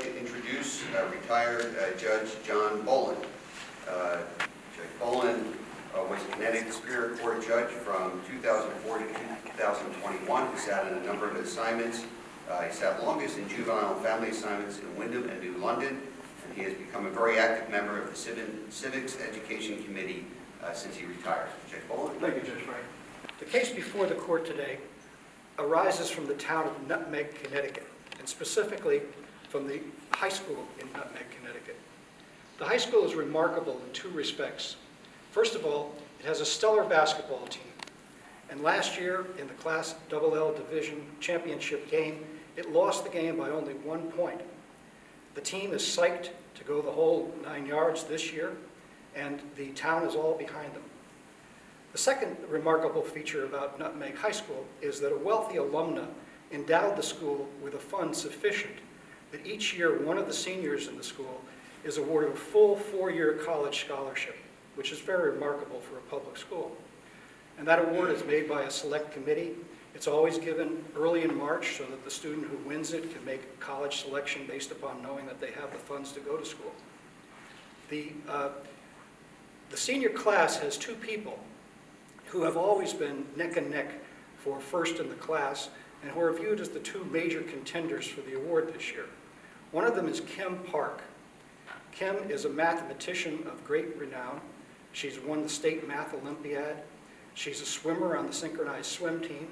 like to introduce retired Judge John Boland. Judge Boland was a Connecticut Superior Court judge from 2004 to 2021. He sat in a number of assignments. He sat longest in juvenile and family assignments in Wyndham and New London, and he has become a very active member of the Civics Education Committee since he retired. Judge Boland. Thank you, Judge Frank. The case before the court today arises from the town of Nutmeg, Connecticut, and specifically from the high school in Nutmeg, Connecticut. The high school is remarkable in two respects. First of all, it has a stellar basketball team. And last year, in the Class LL Division Championship game, it lost the game by only 1 point. The team is psyched to go the whole 9 yards this year, and the town is all behind them. The second remarkable feature about Nutmeg High School is that a wealthy alumna endowed the school with a fund sufficient that each year one of the seniors in the school is awarded a full 4-year college scholarship, which is very remarkable for a public school. And that award is made by a select committee. It's always given early in March so that the student who wins it can make a college selection based upon knowing that they have the funds to go to school. The senior class has 2 people who have always been neck and neck for first in the class and who are viewed as the 2 major contenders for the award this year. One of them is Kim Park. Kim is a mathematician of great renown. She's won the State Math Olympiad. She's a swimmer on the synchronized swim team,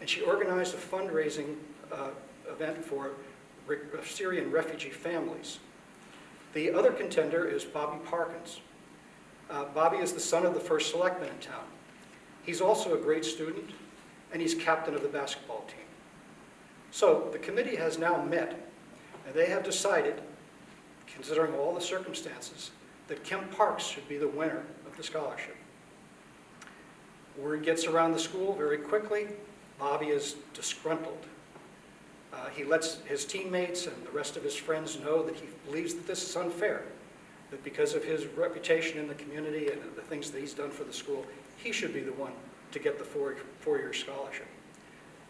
and she organized a fundraising event for Syrian refugee families. The other contender is Bobby Parkins. Bobby is the son of the first selectman in town. He's also a great student, and he's captain of the basketball team. So the committee has now met, and they have decided, considering all the circumstances, that Kim Parks should be the winner of the scholarship. Word gets around the school very quickly. Bobby is disgruntled. He lets his teammates and the rest of his friends know that he believes that this is unfair, that because of his reputation in the community and the things that he's done for the school, he should be the one to get the 4-year scholarship.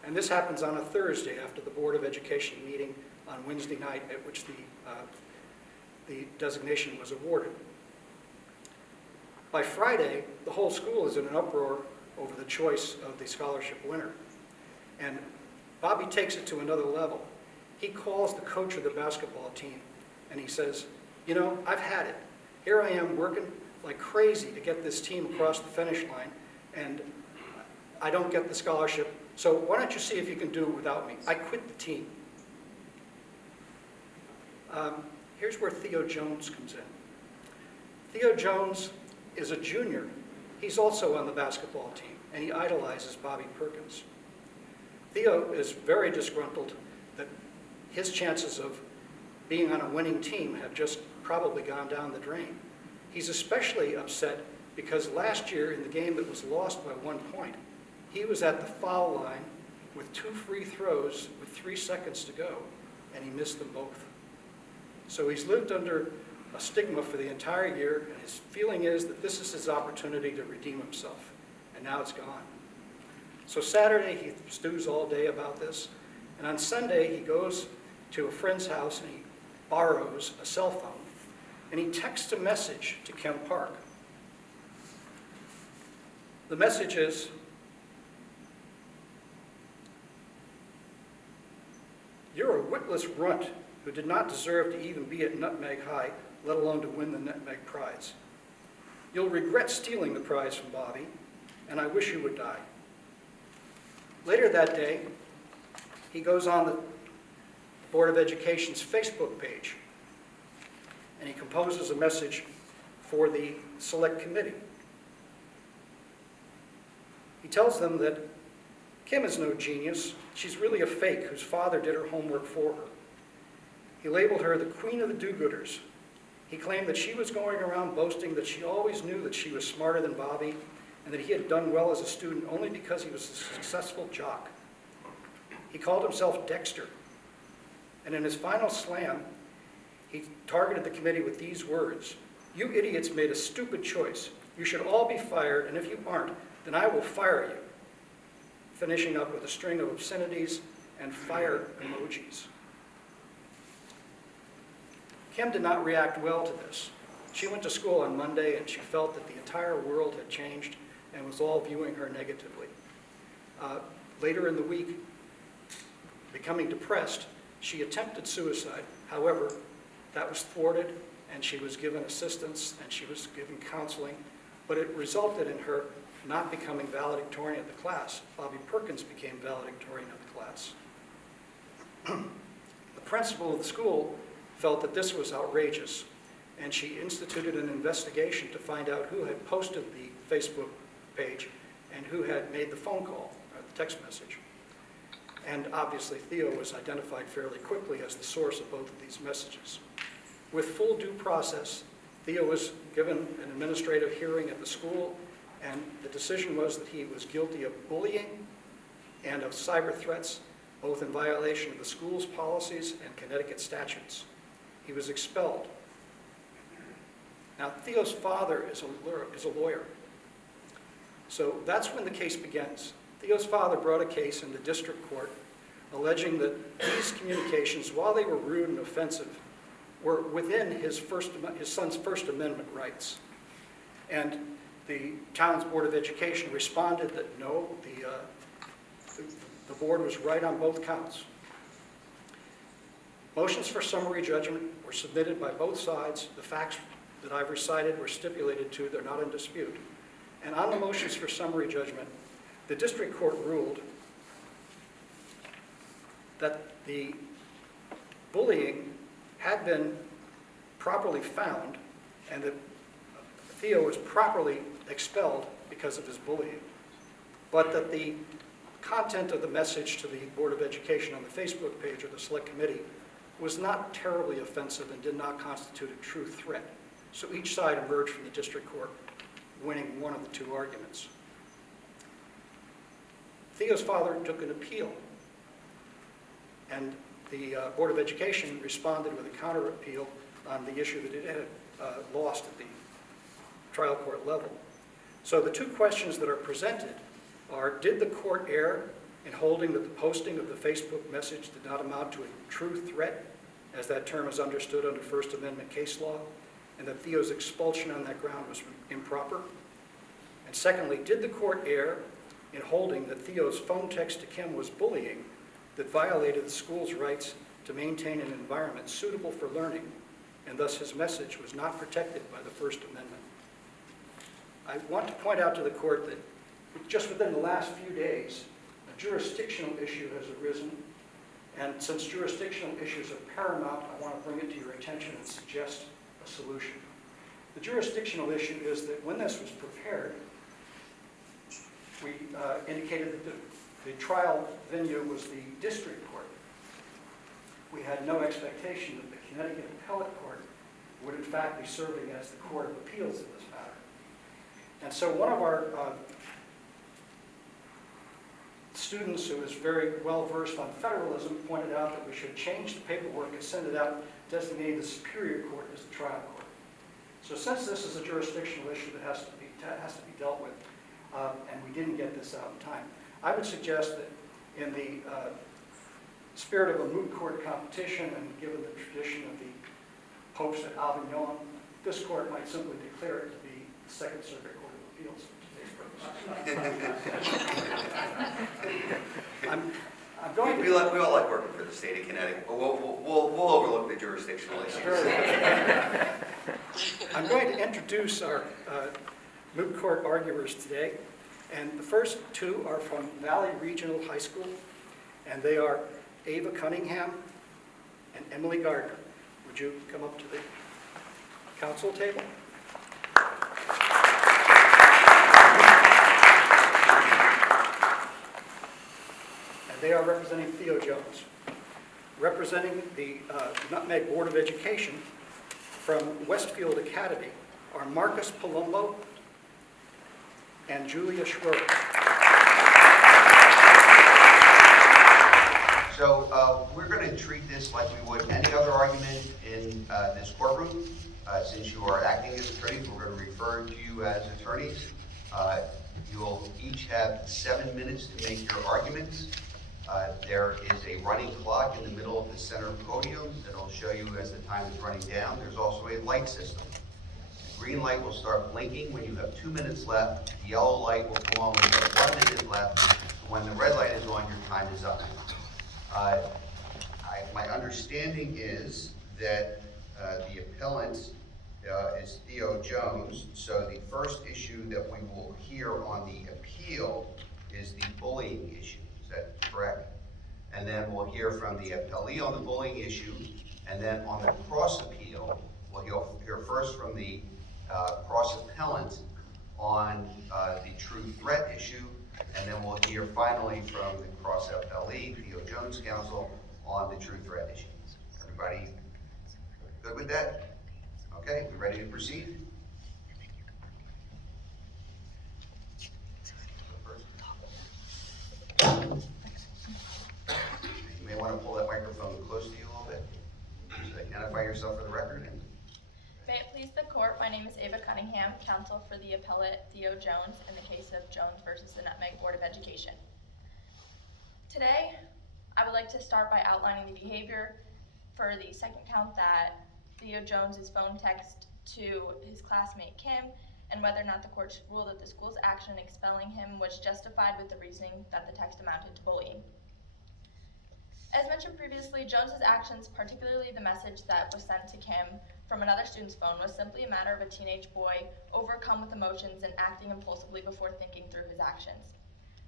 And this happens on a Thursday after the Board of Education meeting on Wednesday night at which the designation was awarded. By Friday, the whole school is in an uproar over the choice of the scholarship winner. And Bobby takes it to another level. He calls the coach of the basketball team and he says, "You know, I've had it. Here I am working like crazy to get this team across the finish line, and I don't get the scholarship, so why don't you see if you can do it without me? I quit the team." Here's where Theo Jones comes in. Theo Jones is a junior. He's also on the basketball team, and he idolizes Bobby Perkins. Theo is very disgruntled that his chances of being on a winning team have just probably gone down the drain. He's especially upset because last year in the game that was lost by 1 point, he was at the foul line with 2 free throws with 3 seconds to go, and he missed them both. So he's lived under a stigma for the entire year, and his feeling is that this is his opportunity to redeem himself, and now it's gone. So Saturday he stews all day about this, and on Sunday he goes to a friend's house and he borrows a cell phone, and he texts a message to Kim Park. The message is, "You're a witless runt who did not deserve to even be at Nutmeg High, let alone to win the Nutmeg Prize. You'll regret stealing the prize from Bobby, and I wish you would die." Later that day, he goes on the Board of Education's Facebook page, and he composes a message for the select committee. He tells them that Kim is no genius. She's really a fake whose father did her homework for her. He labeled her the queen of the do-gooders. He claimed that she was going around boasting that she always knew that she was smarter than Bobby and that he had done well as a student only because he was a successful jock. He called himself Dexter. And in his final slam, he targeted the committee with these words: "You idiots made a stupid choice. You should all be fired, and if you aren't, then I will fire you." Finishing up with a string of obscenities and fire emojis. Kim did not react well to this. She went to school on Monday and she felt that the entire world had changed and was all viewing her negatively. Later in the week, becoming depressed, she attempted suicide. However, that was thwarted and she was given assistance and she was given counseling, but it resulted in her not becoming valedictorian of the class. Bobby Perkins became valedictorian of the class. The principal of the school felt that this was outrageous, and she instituted an investigation to find out who had posted the Facebook page and who had made the phone call, or the text message. And obviously Theo was identified fairly quickly as the source of both of these messages. With full due process, Theo was given an administrative hearing at the school, and the decision was that he was guilty of bullying and of cyber threats, both in violation of the school's policies and Connecticut statutes. He was expelled. Now, Theo's father is a lawyer. So that's when the case begins. Theo's father brought a case in the district court alleging that these communications, while they were rude and offensive, were within his son's First Amendment rights. And the town's Board of Education responded that no, the board was right on both counts. Motions for summary judgment were submitted by both sides. The facts that I've recited were stipulated to, they're not in dispute. And on the motions for summary judgment, the district court ruled that the bullying had been properly found and that Theo was properly expelled because of his bullying, but that the content of the message to the Board of Education on the Facebook page or the Select Committee was not terribly offensive and did not constitute a true threat. So each side emerged from the district court winning one of the two arguments. Theo's father took an appeal, and the Board of Education responded with a counter appeal on the issue that it had lost at the trial court level. So the two questions that are presented are, did the court err in holding that the posting of the Facebook message did not amount to a true threat, as that term is understood under First Amendment case law, and that Theo's expulsion on that ground was improper? And secondly, did the court err in holding that Theo's phone text to Kim was bullying that violated the school's rights to maintain an environment suitable for learning, and thus his message was not protected by the First Amendment? I want to point out to the court that just within the last few days, a jurisdictional issue has arisen, and since jurisdictional issues are paramount, I want to bring it to your attention and suggest a solution. The jurisdictional issue is that when this was prepared, we indicated that the trial venue was the district court. We had no expectation that the Connecticut Appellate Court would in fact be serving as the Court of Appeals in this matter. And so one of our students who is very well versed on federalism pointed out that we should change the paperwork and send it out designating the Superior Court as the trial court. So since this is a jurisdictional issue that has to be dealt with, and we didn't get this out in time, I would suggest that in the spirit of a moot court competition and given the tradition of the popes at Avignon, this court might simply declare it to be the Second Circuit Court of Appeals for today's purposes. I'm going to... We all like working for the state of Connecticut, but we'll overlook the jurisdictional issues. I'm going to introduce our moot court arguers today, and the first two are from Valley Regional High School, and they are Ava Cunningham and Emily Gardner. Would you come up to the council table? And they are representing Theo Jones. Representing the Nutmeg Board of Education from Westfield Academy are Marcus Palumbo and Julia Schroeder. So we're going to treat this like we would any other argument in this courtroom. Since you are acting as attorneys, we're going to refer to you as attorneys. You'll each have 7 minutes to make your arguments. There is a running clock in the middle of the center podium that'll show you as the time is running down. There's also a light system. The green light will start blinking when you have 2 minutes left. The yellow light will come on when you have 1 minute left. When the red light is on, your time is up. My understanding is that the appellant is Theo Jones, so the first issue that we will hear on the appeal is the bullying issue. Is that correct? And then we'll hear from the appellee on the bullying issue, and then on the cross appeal, we'll hear first from the cross appellant on the true threat issue, and then we'll hear finally from the cross appellee, Theo Jones counsel, on the true threat issue. Everybody good with that? Okay, we ready to proceed? You may want to pull that microphone close to you a little bit. Just identify yourself for the record. And May it please the court, my name is Ava Cunningham, counsel for the appellate Theo Jones in the case of Jones versus the Nutmeg Board of Education. Today, I would like to start by outlining the behavior for the second count that Theo Jones's phone text to his classmate Kim, and whether or not the court should rule that the school's action expelling him was justified with the reasoning that the text amounted to bullying. As mentioned previously, Jones's actions, particularly the message that was sent to Kim from another student's phone, was simply a matter of a teenage boy overcome with emotions and acting impulsively before thinking through his actions.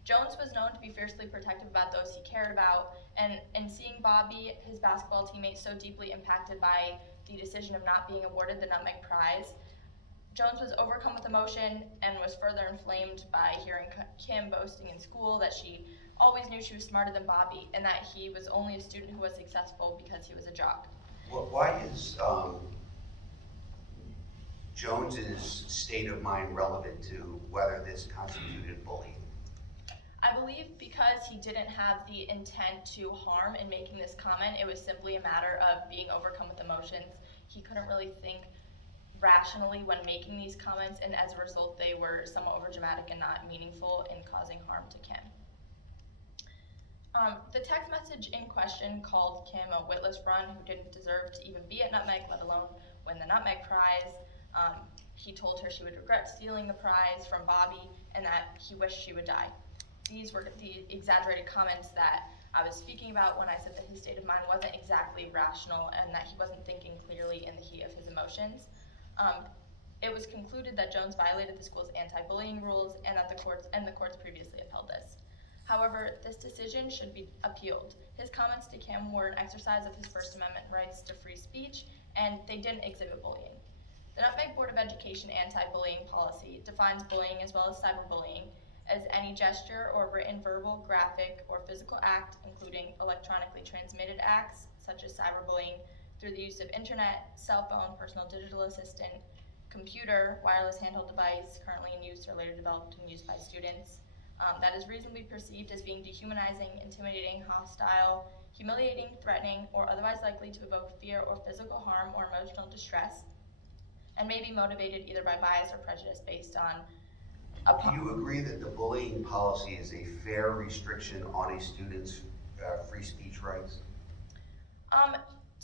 Jones was known to be fiercely protective about those he cared about, and in seeing Bobby, his basketball teammate, so deeply impacted by the decision of not being awarded the Nutmeg Prize, Jones was overcome with emotion and was further inflamed by hearing Kim boasting in school that she always knew she was smarter than Bobby and that he was only a student who was successful because he was a jock. well, why is Jones's state of mind relevant to whether this constituted bullying? I believe because he didn't have the intent to harm in making this comment, it was simply a matter of being overcome with emotions. He couldn't really think rationally when making these comments, and as a result, they were somewhat overdramatic and not meaningful in causing harm to Kim. The text message in question called Kim a witless run who didn't deserve to even be at Nutmeg, let alone win the Nutmeg Prize. He told her she would regret stealing the prize from Bobby and that he wished she would die. These were the exaggerated comments that I was speaking about when I said that his state of mind wasn't exactly rational and that he wasn't thinking clearly in the heat of his emotions. It was concluded that Jones violated the school's anti-bullying rules and that the courts previously upheld this. However, this decision should be appealed. His comments to Kim were an exercise of his First Amendment rights to free speech, and they didn't exhibit bullying. The Nutmeg Board of Education anti-bullying policy defines bullying as well as cyberbullying as any gesture or written, verbal, graphic, or physical act, including electronically transmitted acts, such as cyberbullying, through the use of internet, cell phone, personal digital assistant, computer, wireless handheld device, currently in use or later developed and used by students, that is reasonably perceived as being dehumanizing, intimidating, hostile, humiliating, threatening, or otherwise likely to evoke fear or physical harm or emotional distress, and may be motivated either by bias or prejudice based on Do you agree that the bullying policy is a fair restriction on a student's free speech rights?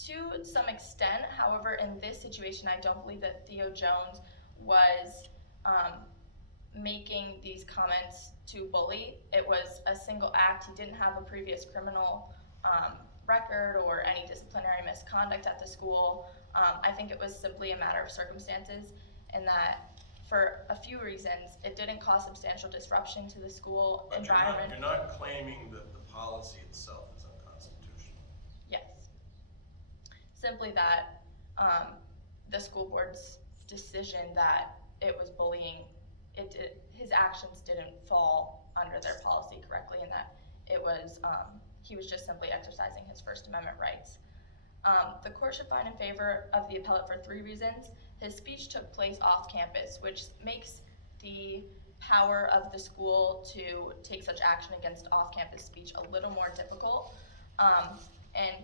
To some extent, however, in this situation, I don't believe that Theo Jones was making these comments to bully. It was a single act. He didn't have a previous criminal record or any disciplinary misconduct at the school. I think it was simply a matter of circumstances, and that for a few reasons, it didn't cause substantial disruption to the school environment. You're not claiming that the policy itself is unconstitutional. Yes. Simply that the school board's decision that it was bullying, his actions didn't fall under their policy correctly, and that it was, he was just simply exercising his First Amendment rights. The court should find in favor of the appellate for 3 reasons. His speech took place off campus, which makes the power of the school to take such action against off-campus speech a little more difficult, and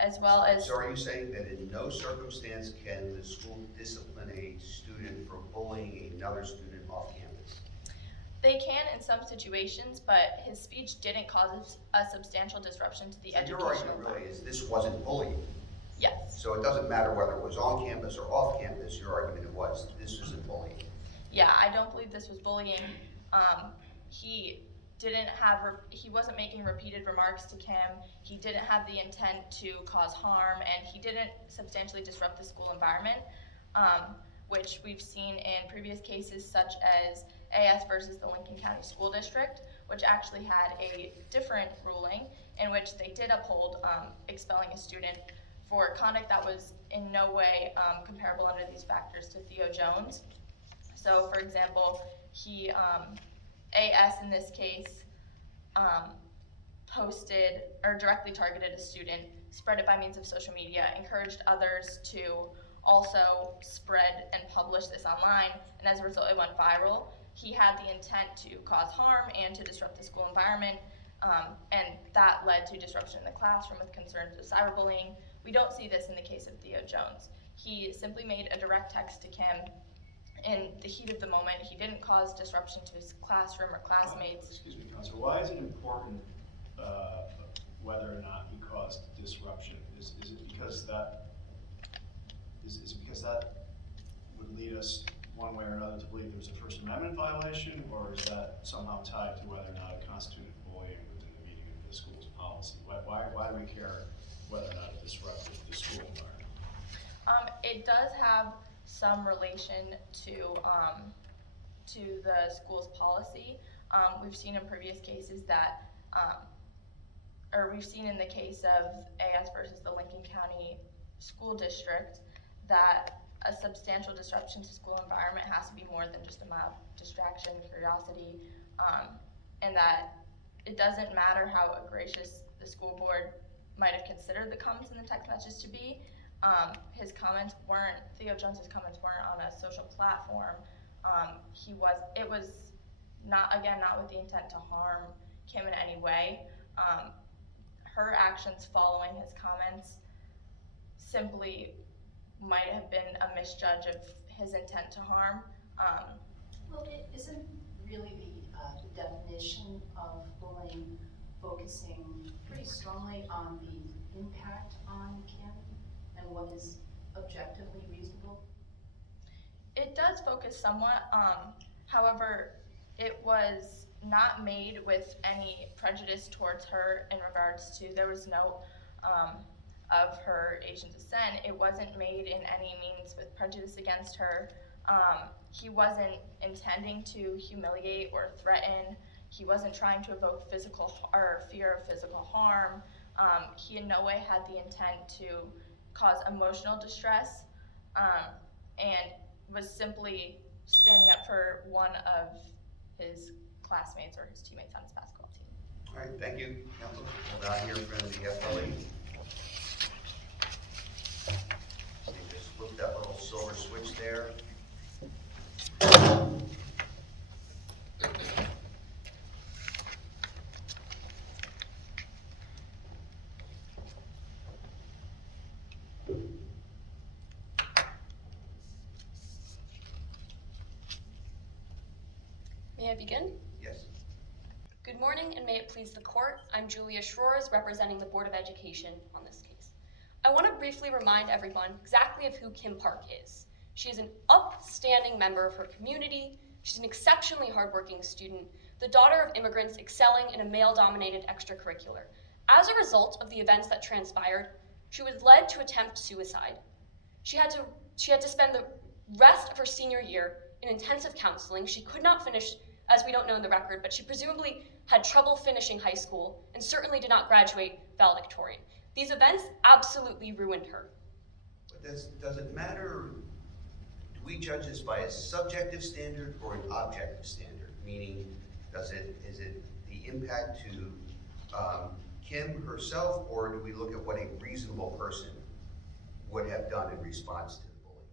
as well as... So are you saying that in no circumstance can the school discipline a student for bullying another student off campus? They can in some situations, but his speech didn't cause a substantial disruption to the So your educational argument really environment. is this wasn't bullying. Yes. So it doesn't matter whether it was on campus or off campus, your argument was this isn't bullying. Yeah, I don't believe this was bullying. He wasn't making repeated remarks to Kim. He didn't have the intent to cause harm, and he didn't substantially disrupt the school environment, which we've seen in previous cases such as AS versus the Lincoln County School District, which actually had a different ruling in which they did uphold expelling a student for conduct that was in no way comparable under these factors to Theo Jones. So, for example, AS in this case, posted or directly targeted a student, spread it by means of social media, encouraged others to also spread and publish this online, and as a result it went viral. He had the intent to cause harm and to disrupt the school environment, and that led to disruption in the classroom with concerns of cyberbullying. We don't see this in the case of Theo Jones. He simply made a direct text to Kim in the heat of the moment. He didn't cause disruption to his classroom or classmates. Excuse me, Counselor, why is it important whether or not he caused disruption? Is it because that would lead us one way or another to believe there's a First Amendment violation, or is that somehow tied to whether or not it constituted bullying within the meaning of the school's policy? Why do we care whether or not it disrupted the school environment? It does have some relation to the school's policy. We've seen in previous cases that, or we've seen in the case of AS versus the Lincoln County School District, that a substantial disruption to school environment has to be more than just a mild distraction, curiosity, and that it doesn't matter how gracious the school board might have considered the comments in the text messages to be. Theo Jones's comments weren't on a social platform. It was not with the intent to harm Kim in any way. Her actions following his comments simply might have been a misjudge of his intent to harm. Well, it isn't really the definition of bullying focusing pretty strongly on the impact on Kim and what is objectively reasonable? It does focus somewhat. However, it was not made with any prejudice towards her in regards to, there was no of her Asian descent. It wasn't made in any means with prejudice against her. He wasn't intending to humiliate or threaten. He wasn't trying to evoke fear of physical harm. He in no way had the intent to cause emotional distress, and was simply standing up for one of his classmates or his teammates on his basketball team. All right, thank you, Counsel. We'll now hear from the FLE. So you just flip that little silver switch there. May I begin? Yes. Good morning, and may it please the court. I'm Julia Schroers, representing the Board of Education on this case. I want to briefly remind everyone exactly of who Kim Park is. She is an upstanding member of her community. She's an exceptionally hardworking student, the daughter of immigrants excelling in a male-dominated extracurricular. As a result of the events that transpired, she was led to attempt suicide. She had to spend the rest of her senior year in intensive counseling. She could not finish, as we don't know in the record, but she presumably had trouble finishing high school and certainly did not graduate valedictorian. These events absolutely ruined her. But does it matter, do we judge this by a subjective standard or an objective standard? Meaning, is it the impact to Kim herself, or do we look at what a reasonable person would have done in response to the bullying?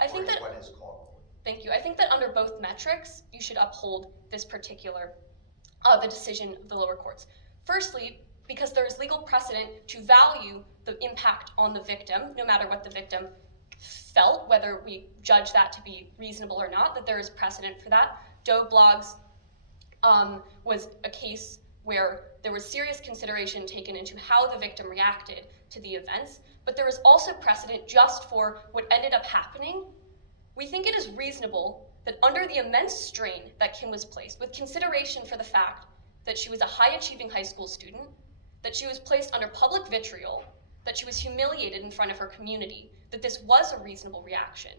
I think that what is called bullying? Thank you. I think that under both metrics, you should uphold this particular, the decision of the lower courts. Firstly, because there is legal precedent to value the impact on the victim, no matter what the victim felt, whether we judge that to be reasonable or not, that there is precedent for that. Doe blogs was a case where there was serious consideration taken into how the victim reacted to the events, but there is also precedent just for what ended up happening. We think it is reasonable that under the immense strain that Kim was placed, with consideration for the fact that she was a high-achieving high school student, that she was placed under public vitriol, that she was humiliated in front of her community, that this was a reasonable reaction.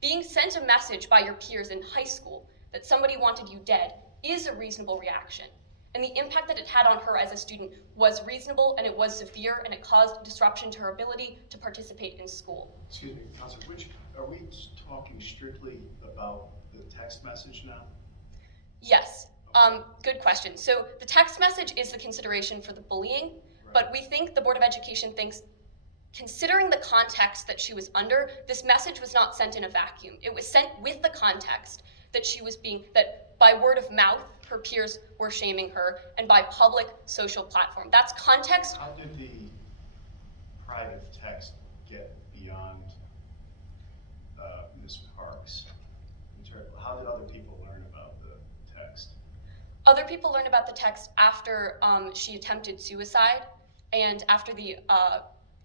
Being sent a message by your peers in high school that somebody wanted you dead is a reasonable reaction. And the impact that it had on her as a student was reasonable, and it was severe, and it caused disruption to her ability to participate in school. Excuse me, Counselor, are we talking strictly about the text message now? Yes, good question. So the text message is the consideration for the bullying, but we think the Board of Education thinks, considering the context that she was under, this message was not sent in a vacuum. It was sent with the context that she was that by word of mouth, her peers were shaming her, and by public social platform. That's context. How did the private text get beyond Ms. Parks? How did other people learn about the text? Other people learned about the text after she attempted suicide and after the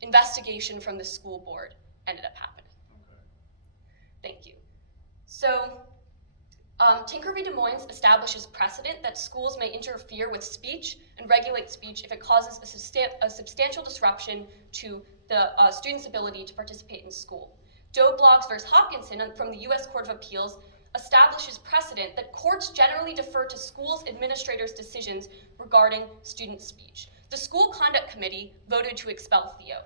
investigation from the school board ended up happening. Okay. Thank you. So, Tinker v. Des Moines establishes precedent that schools may interfere with speech and regulate speech if it causes a substantial disruption to the student's ability to participate in school. Doe Bloggs v. Hopkinson from the U.S. Court of Appeals establishes precedent that courts generally defer to schools' administrators' decisions regarding student speech. The School Conduct Committee voted to expel Theo.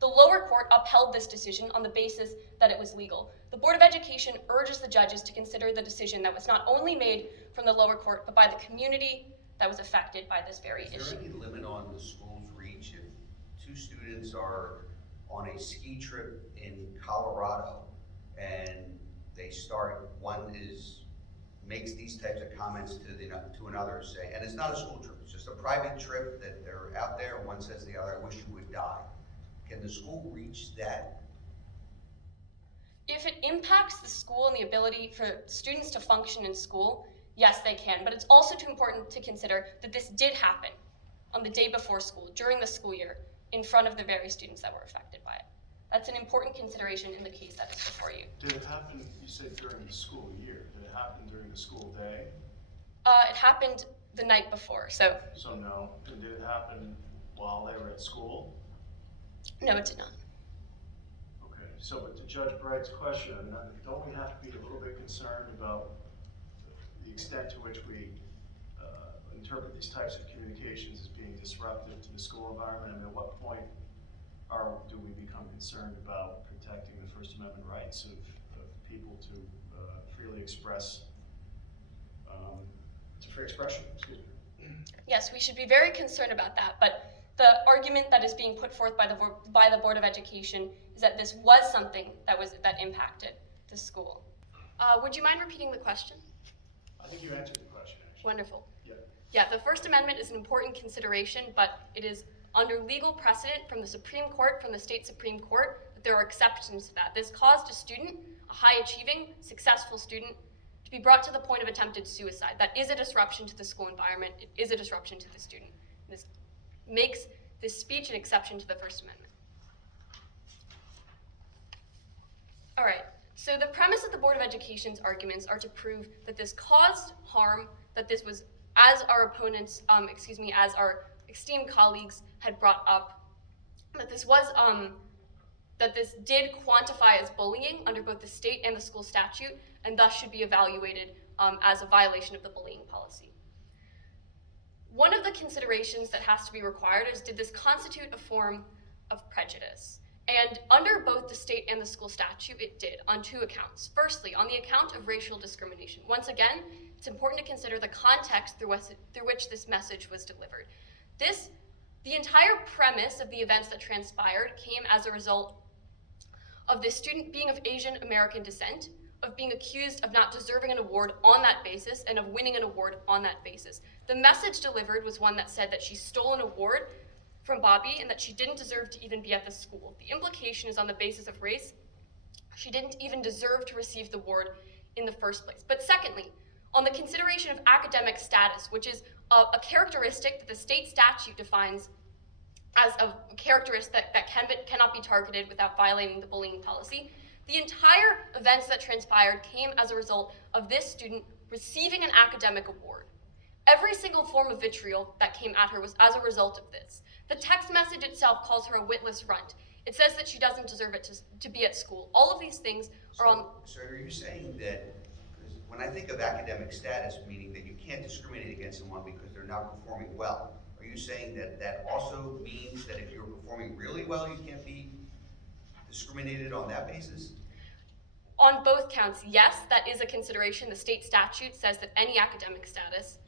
The lower court upheld this decision on the basis that it was legal. The Board of Education urges the judges to consider the decision that was not only made from the lower court, but by the community that was affected by this very issue. Is there any limit on the school's reach if two students are on a ski trip in Colorado and they start, makes these types of comments to another, say, and it's not a school trip, it's just a private trip that they're out there, and one says to the other, I wish you would die. Can the school reach that? If it impacts the school and the ability for students to function in school, yes, they can. But it's also too important to consider that this did happen on the day before school, during the school year, in front of the very students that were affected by it. That's an important consideration in the case that is before you. Did it happen, you said during the school year, did it happen during the school day? It happened the night before, so. So no. And did it happen while they were at school? No, it did not. Okay, so but to Judge Bright's question, I mean, don't we have to be a little bit concerned about the extent to which we interpret these types of communications as being disruptive to the school environment? I mean, at what point do we become concerned about protecting the First Amendment rights of people to freely express, to free expression, excuse me? Yes, we should be very concerned about that, but the argument that is being put forth by the Board of Education is that this was something that impacted the school. Would you mind repeating the question? I think you answered the question, actually. Wonderful. Yeah. Yeah, the First Amendment is an important consideration, but it is under legal precedent from the Supreme Court, from the state Supreme Court, that there are exceptions to that. This caused a student, a high-achieving, successful student, to be brought to the point of attempted suicide. That is a disruption to the school environment. It is a disruption to the student. This makes this speech an exception to the First Amendment. All right, so the premise of the Board of Education's arguments are to prove that this caused harm, that this was, as our opponents, as our esteemed colleagues had brought up, that this was, that this did quantify as bullying under both the state and the school statute, and thus should be evaluated as a violation of the bullying policy. One of the considerations that has to be required is, did this constitute a form of prejudice? And under both the state and the school statute, it did, on two accounts. Firstly, on the account of racial discrimination. Once again, it's important to consider the context through which this message was delivered. The entire premise of the events that transpired came as a result of this student being of Asian American descent, of being accused of not deserving an award on that basis, and of winning an award on that basis. The message delivered was one that said that she stole an award from Bobby and that she didn't deserve to even be at the school. The implication is on the basis of race. She didn't even deserve to receive the award in the first place. But secondly, on the consideration of academic status, which is a characteristic that the state statute defines as a characteristic that cannot be targeted without violating the bullying policy. The entire events that transpired came as a result of this student receiving an academic award. Every single form of vitriol that came at her was as a result of this. The text message itself calls her a witless runt. It says that she doesn't deserve it to be at school. All of these things are on... So are you saying that, when I think of academic status, meaning that you can't discriminate against someone because they're not performing well, are you saying that that also means that if you're performing really well, you can't be discriminated on that basis? On both counts, yes, that is a consideration. The state statute says that any academic status...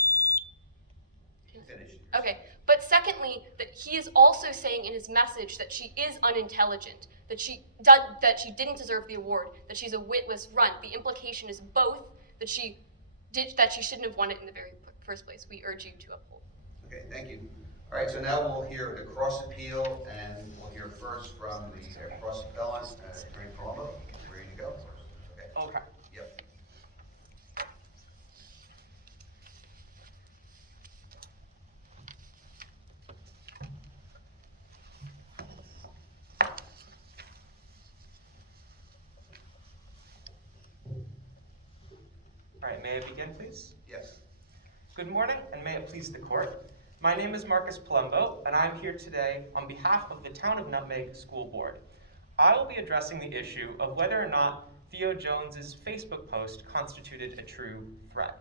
Finish. Okay, but secondly, that he is also saying in his message that she is unintelligent, that she didn't deserve the award, that she's a witless runt. The implication is both that she shouldn't have won it in the very first place. We urge you to uphold. Okay, thank you. All right, so now we'll hear the cross appeal, and we'll hear first from the cross appellant, Attorney Palumbo. Ready to go? Okay. Okay. Yep. All right, may I begin, please? Yes. Good morning, and may it please the court. My name is Marcus Palumbo, and I'm here today on behalf of the Town of Nutmeg School Board. I will be addressing the issue of whether or not Theo Jones's Facebook post constituted a true threat.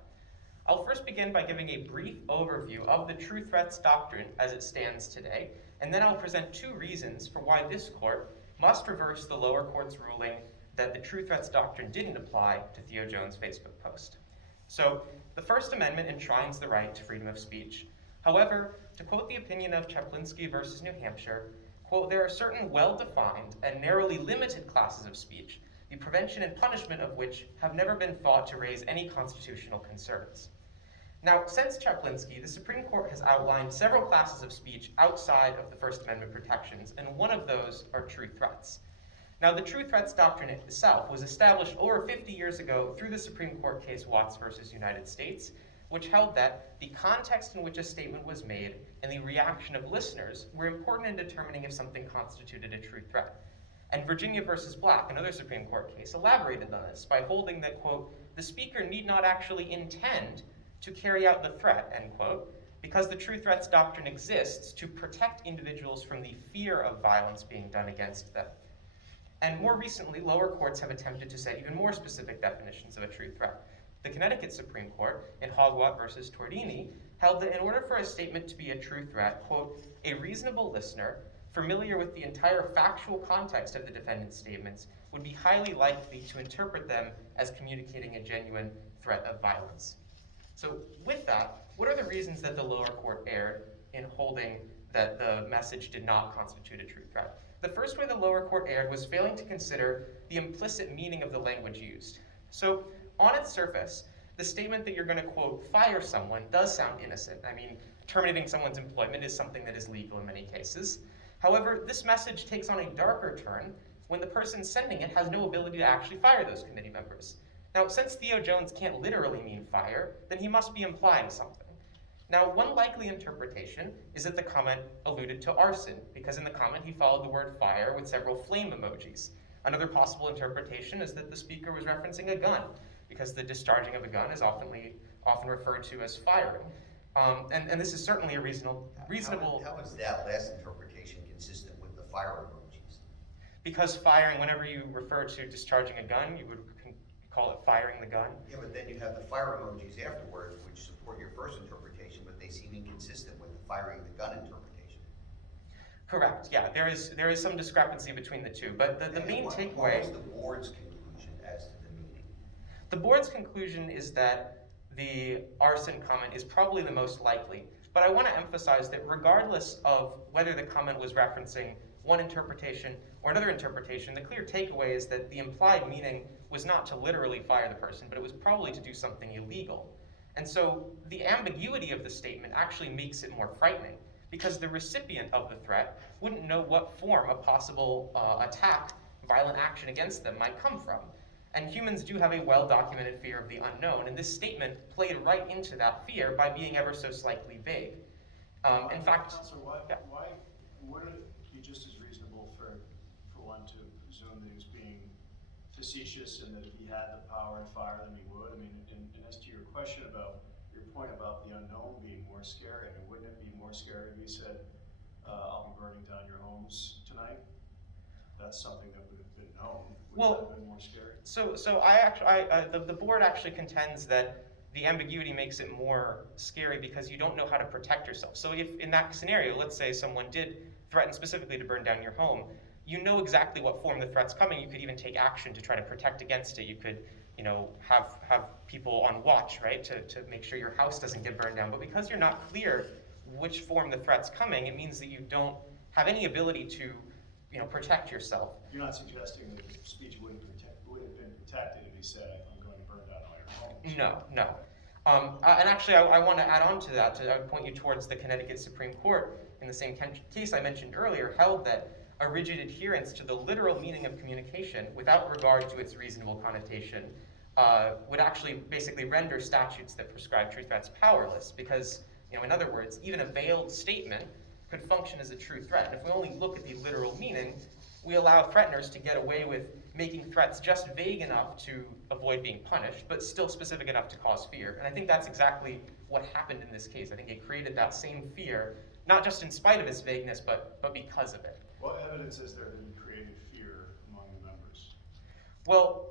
I'll first begin by giving a brief overview of the true threats doctrine as it stands today, and then I'll present two reasons for why this court must reverse the lower court's ruling that the true threats doctrine didn't apply to Theo Jones' Facebook post. So, the First Amendment enshrines the right to freedom of speech. However, to quote the opinion of Chaplinsky versus New Hampshire, quote, there are certain well-defined and narrowly limited classes of speech, the prevention and punishment of which have never been thought to raise any constitutional concerns. Now, since Chaplinsky, the Supreme Court has outlined several classes of speech outside of the First Amendment protections, and one of those are true threats. Now, the true threats doctrine itself was established over 50 years ago through the Supreme Court case Watts versus United States, which held that the context in which a statement was made and the reaction of listeners were important in determining if something constituted a true threat. And Virginia versus Black, another Supreme Court case, elaborated on this by holding that, quote, the speaker need not actually intend to carry out the threat, end quote, because the true threats doctrine exists to protect individuals from the fear of violence being done against them. And more recently, lower courts have attempted to set even more specific definitions of a true threat. The Connecticut Supreme Court, in Hogwatt versus Tordini, held that in order for a statement to be a true threat, quote, a reasonable listener, familiar with the entire factual context of the defendant's statements, would be highly likely to interpret them as communicating a genuine threat of violence. So with that, what are the reasons that the lower court erred in holding that the message did not constitute a true threat? The first way the lower court erred was failing to consider the implicit meaning of the language used. So on its surface, the statement that you're going to, quote, fire someone does sound innocent. I mean, terminating someone's employment is something that is legal in many cases. However, this message takes on a darker turn when the person sending it has no ability to actually fire those committee members. Now, since Theo Jones can't literally mean fire, then he must be implying something. Now, one likely interpretation is that the comment alluded to arson, because in the comment he followed the word fire with several flame emojis. Another possible interpretation is that the speaker was referencing a gun, because the discharging of a gun is often referred to as firing. And this is certainly a reasonable... How is that last interpretation consistent with the fire emojis? Because firing, whenever you refer to discharging a gun, you would call it firing the gun. Yeah, but then you have the fire emojis afterwards, which support your first interpretation, but they seem inconsistent with the firing the gun interpretation. Correct, yeah, there is some discrepancy between the two, but the main takeaway... What was the board's conclusion as to the meaning? The board's conclusion is that the arson comment is probably the most likely, but I want to emphasize that regardless of whether the comment was referencing one interpretation or another interpretation, the clear takeaway is that the implied meaning was not to literally fire the person, but it was probably to do something illegal. And so the ambiguity of the statement actually makes it more frightening, because the recipient of the threat wouldn't know what form a possible attack, violent action against them might come from. And humans do have a well-documented fear of the unknown, and this statement played right into that fear by being ever so slightly vague. In fact, Counselor, why wouldn't it be just as reasonable for one to presume that he was being facetious and that if he had the power to fire them, he would? I mean, and as to your question about, your point about the unknown being more scary, I mean, wouldn't it be more scary if he said, I'll be burning down your homes tonight? That's something that would have been known. Would that have been more scary? So the board actually contends that the ambiguity makes it more scary because you don't know how to protect yourself. So if in that scenario, let's say someone did threaten specifically to burn down your home, you know exactly what form the threat's coming. You could even take action to try to protect against it. You could, have people on watch, right, to make sure your house doesn't get burned down. But because you're not clear which form the threat's coming, it means that you don't have any ability to, protect yourself. You're not suggesting that speech would have been protected if he said, I'm going to burn down all your homes? No. And actually, I want to add on to that, to point you towards the Connecticut Supreme Court, in the same case I mentioned earlier, held that a rigid adherence to the literal meaning of communication, without regard to its reasonable connotation, would actually basically render statutes that prescribe true threats powerless, because, in other words, even a veiled statement could function as a true threat. And if we only look at the literal meaning, we allow threateners to get away with making threats just vague enough to avoid being punished, but still specific enough to cause fear. And I think that's exactly what happened in this case. I think it created that same fear, not just in spite of its vagueness, but because of it. What evidence is there that he created fear among the members? Well,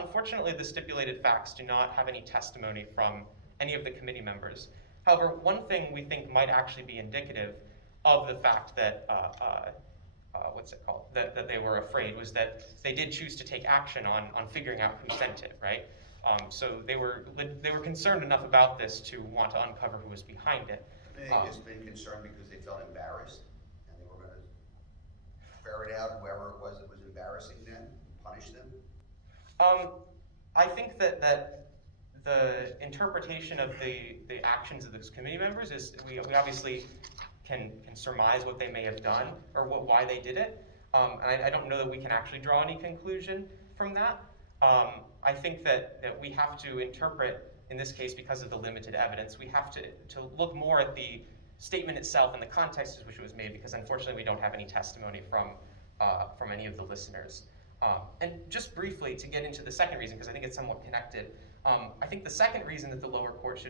unfortunately, the stipulated facts do not have any testimony from any of the committee members. However, one thing we think might actually be indicative of the fact that that they were afraid was that they did choose to take action on figuring out who sent it, right? So they were concerned enough about this to want to uncover who was behind it. They just been concerned because they felt embarrassed, and they were going to ferret out whoever it was that was embarrassing them, punish them? I think that the interpretation of the actions of those committee members is we obviously can surmise what they may have done or why they did it. And I don't know that we can actually draw any conclusion from that. I think that we have to interpret, in this case, because of the limited evidence, we have to look more at the statement itself and the context in which it was made, because unfortunately we don't have any testimony from any of the listeners. And just briefly, to get into the second reason, because I think it's somewhat connected, I think the second reason that the lower court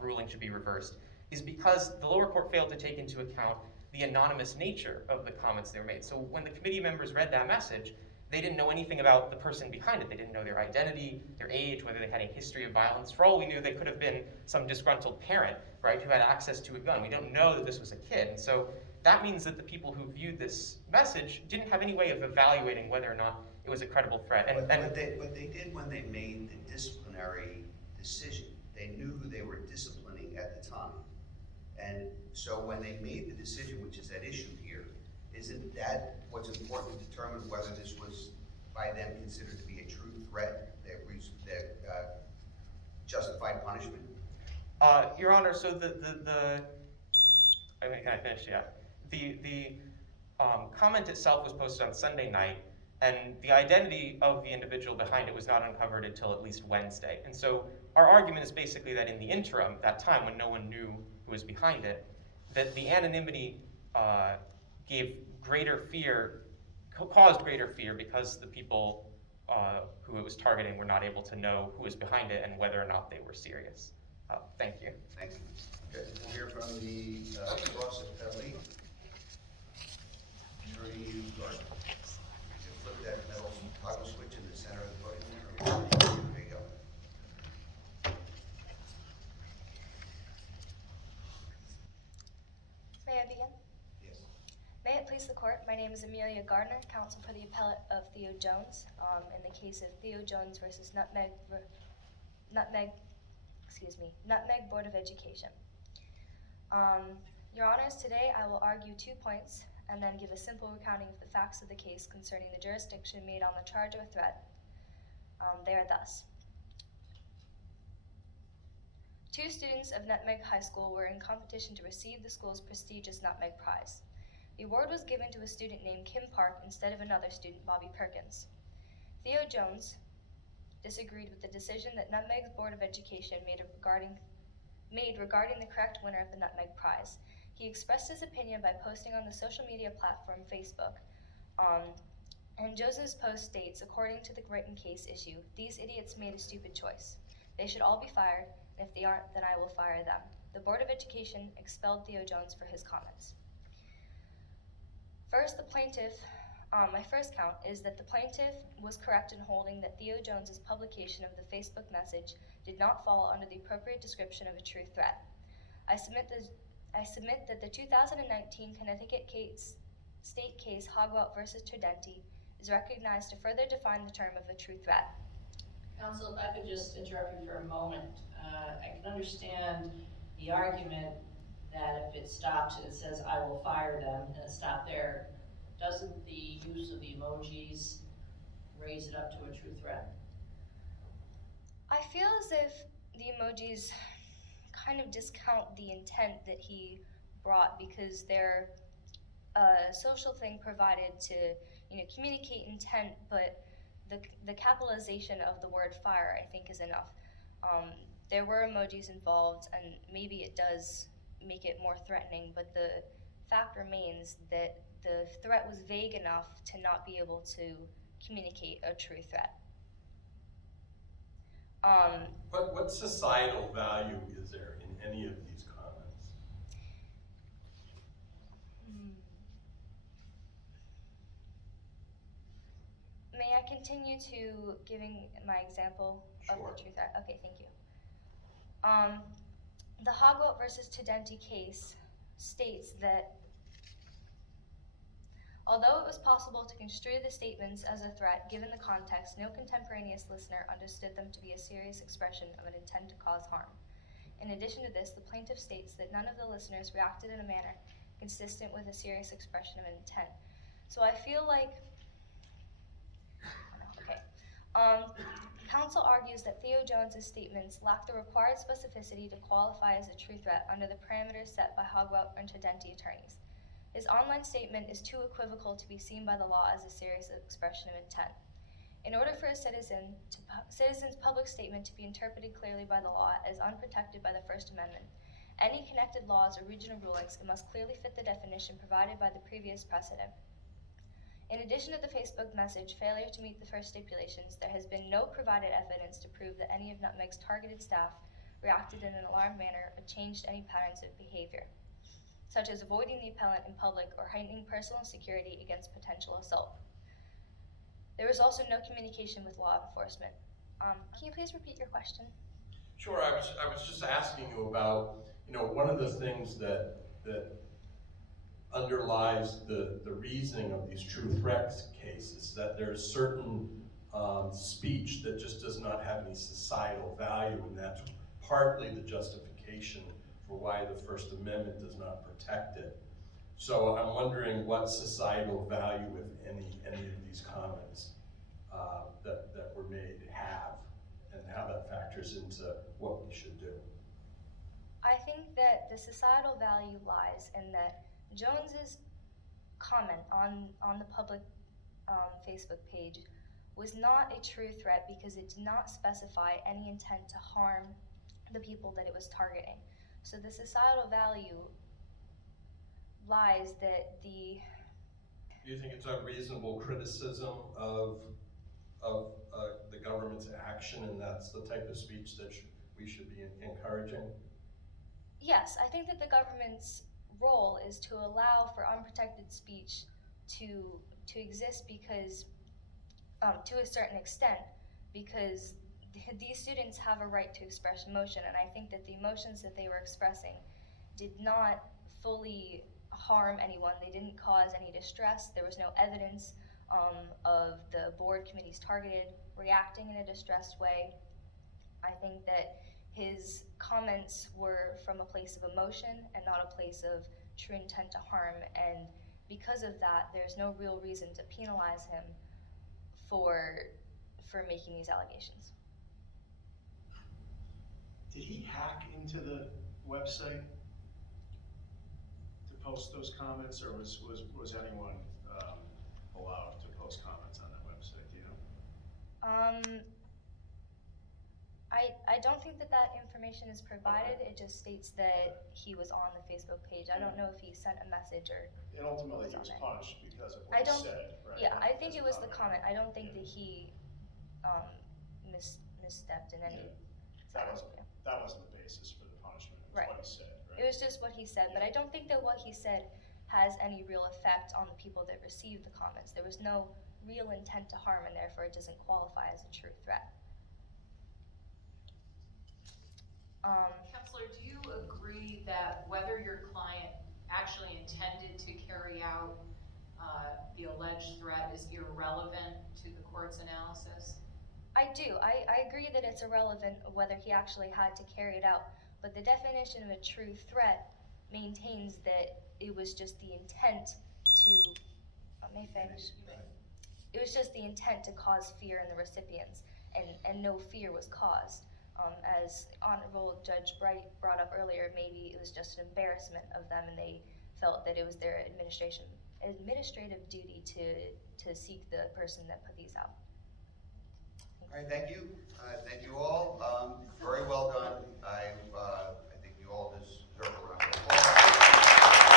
ruling should be reversed is because the lower court failed to take into account the anonymous nature of the comments that were made. So when the committee members read that message, they didn't know anything about the person behind it. They didn't know their identity, their age, whether they had a history of violence. For all we knew, they could have been some disgruntled parent, right, who had access to a gun. We don't know that this was a kid. And so that means that the people who viewed this message didn't have any way of evaluating whether or not it was a credible threat. But they did when they made the disciplinary decision. They knew who they were disciplining at the time. And so when they made the decision, which is at issue here, isn't that what's important to determine whether this was by them considered to be a true threat that justified punishment? Your Honor, so can I finish? Yeah. The comment itself was posted on Sunday night, and the identity of the individual behind it was not uncovered until at least Wednesday. And so our argument is basically that in the interim, that time when no one knew who was behind it, that the anonymity gave greater fear, caused greater fear because the people who it was targeting were not able to know who was behind it and whether or not they were serious. Thank you. Thank you. Okay, we'll hear from the cross appellee. Attorney Gardner. You flip that metal toggle switch in the center of the podium. There you go. May I begin? Yes. May it please the court, my name is Amelia Gardner, counsel for the appellate of Theo Jones, in the case of Theo Jones versus Nutmeg Board of Education. Your Honors, today I will argue 2 points and then give a simple recounting of the facts of the case concerning the jurisdiction made on the charge or threat. They are thus. 2 students of Nutmeg High School were in competition to receive the school's prestigious Nutmeg Prize. The award was given to a student named Kim Park instead of another student, Bobby Perkins. Theo Jones disagreed with the decision that Nutmeg's Board of Education made regarding the correct winner of the Nutmeg Prize. He expressed his opinion by posting on the social media platform Facebook. And Joseph's post states, according to the written case issue, "These idiots made a stupid choice. They should all be fired, and if they aren't, then I will fire them." The Board of Education expelled Theo Jones for his comments. First, my first count is that the plaintiff was correct in holding that Theo Jones's publication of the Facebook message did not fall under the appropriate description of a true threat. I submit that the 2019 Connecticut state case Hogwelt versus Tridenti is recognized to further define the term of a true threat. Counsel, if I could just interrupt you for a moment. I can understand the argument that if it stops and it says, "I will fire them," and it stopped there, doesn't the use of the emojis raise it up to a true threat? I feel as if the emojis kind of discount the intent that he brought, because they're a social thing provided to, communicate intent, but the capitalization of the word fire, I think, is enough. There were emojis involved, and maybe it does make it more threatening, but the fact remains that the threat was vague enough to not be able to communicate a true threat. What societal value is there in any of these comments? May I continue to giving my example of the true threat? Okay, thank you. The Hogwelt versus Tridenti case states that although it was possible to construe the statements as a threat given the context, no contemporaneous listener understood them to be a serious expression of an intent to cause harm. In addition to this, the plaintiff states that none of the listeners reacted in a manner consistent with a serious expression of an intent. So I feel like, counsel argues that Theo Jones's statements lack the required specificity to qualify as a true threat under the parameters set by Hogwelt and Tridenti attorneys. His online statement is too equivocal to be seen by the law as a serious expression of intent. In order for a citizen's public statement to be interpreted clearly by the law as unprotected by the First Amendment, any connected laws or regional rulings, it must clearly fit the definition provided by the previous precedent. In addition to the Facebook message failure to meet the first stipulations, there has been no provided evidence to prove that any of Nutmeg's targeted staff reacted in an alarmed manner or changed any patterns of behavior, such as avoiding the appellant in public or heightening personal security against potential assault. There was also no communication with law enforcement. Can you please repeat your question? Sure, I was just asking you about, one of the things that underlies the reasoning of these true threats cases, that there's certain speech that just does not have any societal value, and that's partly the justification for why the First Amendment does not protect it. So I'm wondering what societal value, if any of these comments that were made have, and how that factors into what we should do. I think that the societal value lies in that Jones's comment on the public Facebook page was not a true threat because it did not specify any intent to harm the people that it was targeting. So the societal value lies that the... Do you think it's a reasonable criticism of the government's action, and that's the type of speech that we should be encouraging? Yes, I think that the government's role is to allow for unprotected speech to exist because, to a certain extent, because these students have a right to express emotion, and I think that the emotions that they were expressing did not fully harm anyone. They didn't cause any distress. There was no evidence of the board committees targeted reacting in a distressed way. I think that his comments were from a place of emotion and not a place of true intent to harm, and because of that, there's no real reason to penalize him for making these allegations. Did he hack into the website to post those comments, or was anyone allowed to post comments on that website? Do you know? I don't think that that information is provided. It just states that he was on the Facebook page. I don't know if he sent a message or. And ultimately, he on was there. punished because of I what he don't. said, right? Yeah, Not I think because it of was the comment. comment. I don't think Yeah. that he misstepped in any. That wasn't the basis for the punishment. It was Right. what he said, right? It was just what he said, but I don't think that what he said has any real effect on the people that received the comments. There was no real intent to harm, and therefore it doesn't qualify as a true threat. Counselor, do you agree that whether your client actually intended to carry out the alleged threat is irrelevant to the court's analysis? I do. I agree that it's irrelevant whether he actually had to carry it out, but the definition of a true threat maintains that it was just the intent to, let me finish. It was just the intent to cause fear in the recipients, and no fear was caused. As Honorable Judge Bright brought up earlier, maybe it was just an embarrassment of them, and they felt that it was their administrative duty to seek the person that put these out. All right, thank you. Thank you all. Very well done. I think you all deserve a round of applause.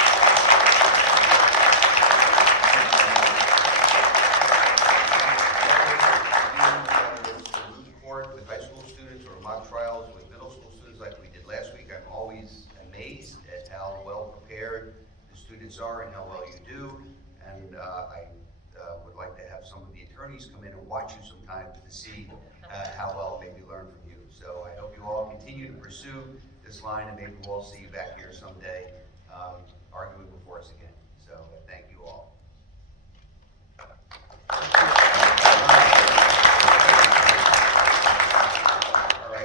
Whether it's the Moot Court with high school students or mock trials with middle school students like we did last week, I'm always amazed at how well prepared the students are and how well you do. And I would like to have some of the attorneys come in and watch you sometime to see how well maybe learn from you. So I hope you all continue to pursue this line, and maybe we'll see you back here someday arguing before us again. So thank you all.